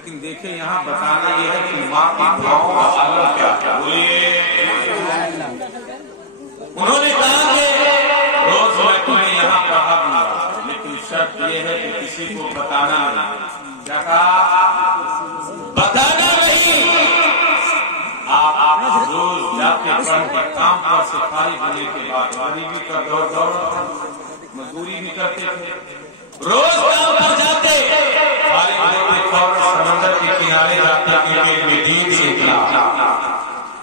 لیکن دیکھیں یہاں بتانا یہ ہے کہ ماں کی دعاؤں کا عالم کیا ہے. بولیے. انہوں نے کہا کہ روز میں تمہیں یہاں پڑھا دوں گا لیکن شرط یہ ہے کہ کسی کو بتانا نہیں. کیا کہا؟ بتانا نہیں. آپ روز جاتے پڑھتے کام پر سے فارغ ہونے کے بعد غریبی کا دور مزدوری بھی کرتے تھے. روز کام پر جاتے فارغ ہوتے فوراً سمندر کے کنارے جاتے کہ علم دین سیکھنا.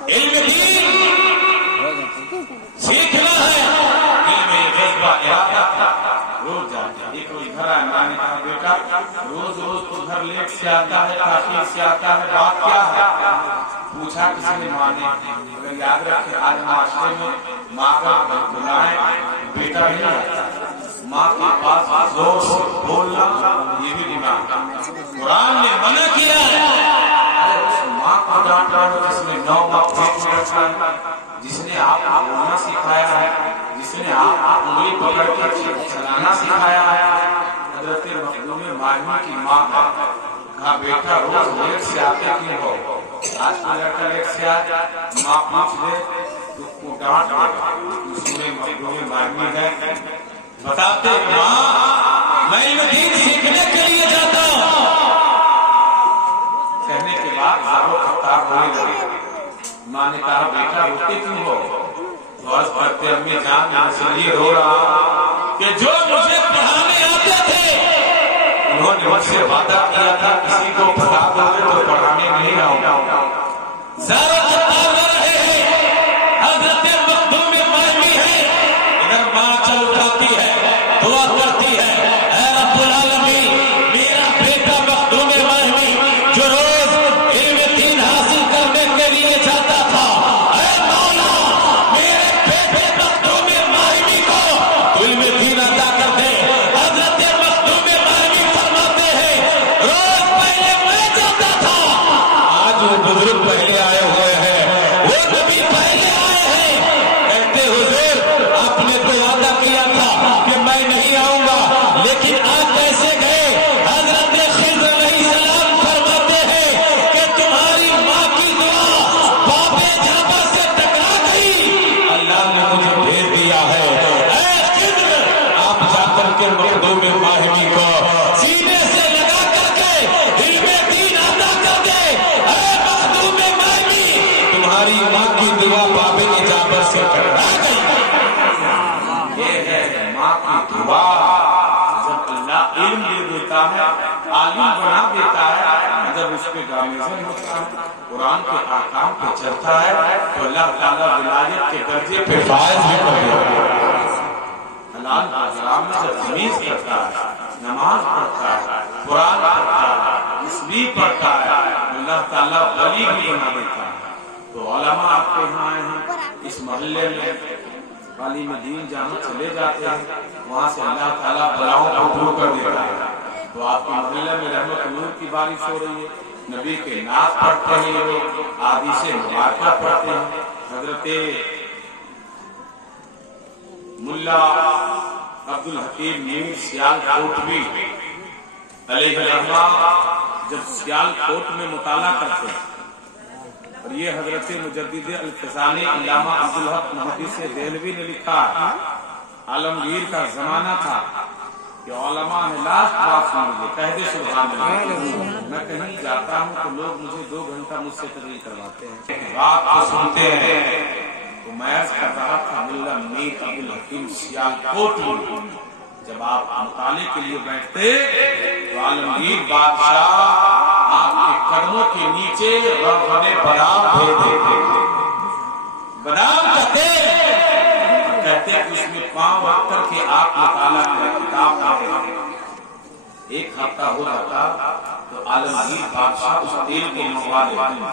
علم دین سیکھنا ہے. دل میں یہ جذبہ ارادہ تھا. روز جاتے. ایک روز گھر آیا. میں نے کہا بیٹا روز تو گھر لیٹ سے آتا ہے تاخیر سے آتا ہے بات کیا ہے؟ پوچھا کسی نے. ماں نے. اگر یاد رکھے آج معاشرے میں ماں کا بلائیں بیٹا نہیں آتا. ماں کے پاس زور سے بولنا یہ بھی گناہ. قرآن نے منع کیا ہے. ماں کو ڈانٹنا جس نے 9 ماہ پیٹ میں رکھا ہے, جس نے آپ کو بولنا سکھایا ہے, جس نے آپ کو انگلی پکڑ کے چلانا سکھایا ہے. حضرت مخدوم ماہی کی ماں ہے. کہا بیٹا روز لیٹ سے آتے کیوں ہو؟ آج کو لڑکا لیٹ سے آیا ماں پوچھ دے تو کو ڈانٹ دے. سورہ مخدوم ماہی ہے. بتاتے ماں میں علم دین سیکھنے کے لیے جاتا ہوں. کہنے کے بعد زارو خطاب ہونے لگے. ماں نے کہا بیٹا روتے کیوں ہو؟ بس پڑھتے امی جان میں اس لیے رو رہا کہ جو مجھے پڑھانے آتے تھے انہوں نے مجھ سے وعدہ کیا تھا کسی کو بتا دو گے تو پڑھانے نہیں آؤں گا. زارو خطاب ہو رہے ہیں. حضرت مخدوم ماہی ہے. اگر ماں چل اٹھاتی ہے دعا کرتی ہے اے رب العالمین میرا بیٹا مخدوم ماہی جو روز علم دین حاصل کرنے کے لیے جاتا تھا, اے مولا میرے بیٹے مخدوم ماہی کو علم دین عطا کر دے. حضرت مخدوم ماہی فرماتے ہیں روز پہلے میں جاتا تھا, آج وہ بزرگ پہلے آئے ہوئے ہیں, وہ نبی پہلے آئے ہیں. کہتے حضور آپ نے تو وعدہ کیا تھا کہ میں نہیں آؤں گا لیکن آپ کیسے گئے؟ حضرت خضر علیہ السلام فرماتے ہیں کہ تمہاری ماں کی دعا باب جابر سے ٹکرا گئی, اللہ نے مجھے بھیج دیا ہے. اے خضر آپ جا کر کے مخدوم ماہی کو سینے سے لگا کر کے علم دین عطا کر دے. اے مخدوم ماہی تمہاری ماں کی دعا باب جابر سے ٹکرا گئی. یہ ہے ماں کی دعا. جب اللہ علم دے دیتا ہے عالم بنا دیتا ہے, جب اس پہ گامزن ہوتا ہے قرآن کے احکام پہ چلتا ہے تو اللہ تعالیٰ ولایت کے درجے پہ فائز بھی کر دیتا ہے. حلال حرام میں جب تمیز کرتا ہے, نماز پڑھتا ہے, قرآن پڑھتا ہے, تسبیح پڑھتا ہے, اللہ تعالیٰ ولی بھی بنا دیتا ہے. تو علماء آپ کے یہاں آئے ہیں اس محلے میں عالم دین جہاں چلے جاتے ہیں وہاں سے اللہ تعالیٰ بلاؤں کو دور کر دیتا ہے. تو آپ کے محلے میں رحمت نور کی بارش ہو رہی ہے, نبی کے نعت پڑھتے ہیں لوگ, حدیث مبارکہ پڑھتے ہیں. حضرت ملا عبد الحکیم میر سیال کوٹوی علیہ الرحمہ جب سیال کوٹ میں مطالعہ کرتے ہیں, اور یہ حضرت مجدد الفسانی علامہ عبدالحق محدث دہلوی نے لکھا ہے. عالمگیر کا زمانہ تھا کہ علماء نے لاسٹ بات سنیے, کہہ دے سبحان اللہ. میں کہیں جاتا ہوں تو لوگ مجھے 2 گھنٹہ مجھ سے تقریر کرواتے ہیں, بات کو سنتے ہیں. تو میں عرض کر رہا تھا ملا میر عبد الحکیم سیال کوٹوی جب آپ مطالعے کے لیے بیٹھتے تو عالمگیر بادشاہ آپ کے قدموں کے نیچے رغبے بادام بھیجتے تھے. بادام کا تیل کہتے کہ اس میں پاؤں رکھ کر کے آپ مطالعہ کریں, کتاب پڑھیں. 1 ہفتہ ہو جاتا تو عالمگیر بادشاہ اس تیل کو منگوا لیتے,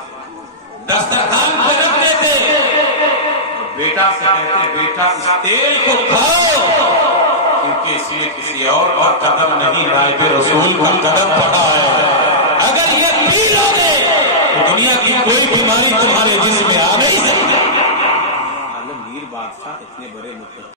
دسترخوان پہ رکھ دیتے. بیٹا سے کہتے بیٹا اس تیل کو کھاؤ کیونکہ اس میں کسی اور کا قدم نہیں, نائب رسول کا قدم پڑا ہے. اگر یہ پی لو گے تو دنیا کی کوئی بیماری تمہارے جسم میں آ نہیں سکتی. عالمگیر بادشاہ اتنے بڑے متقی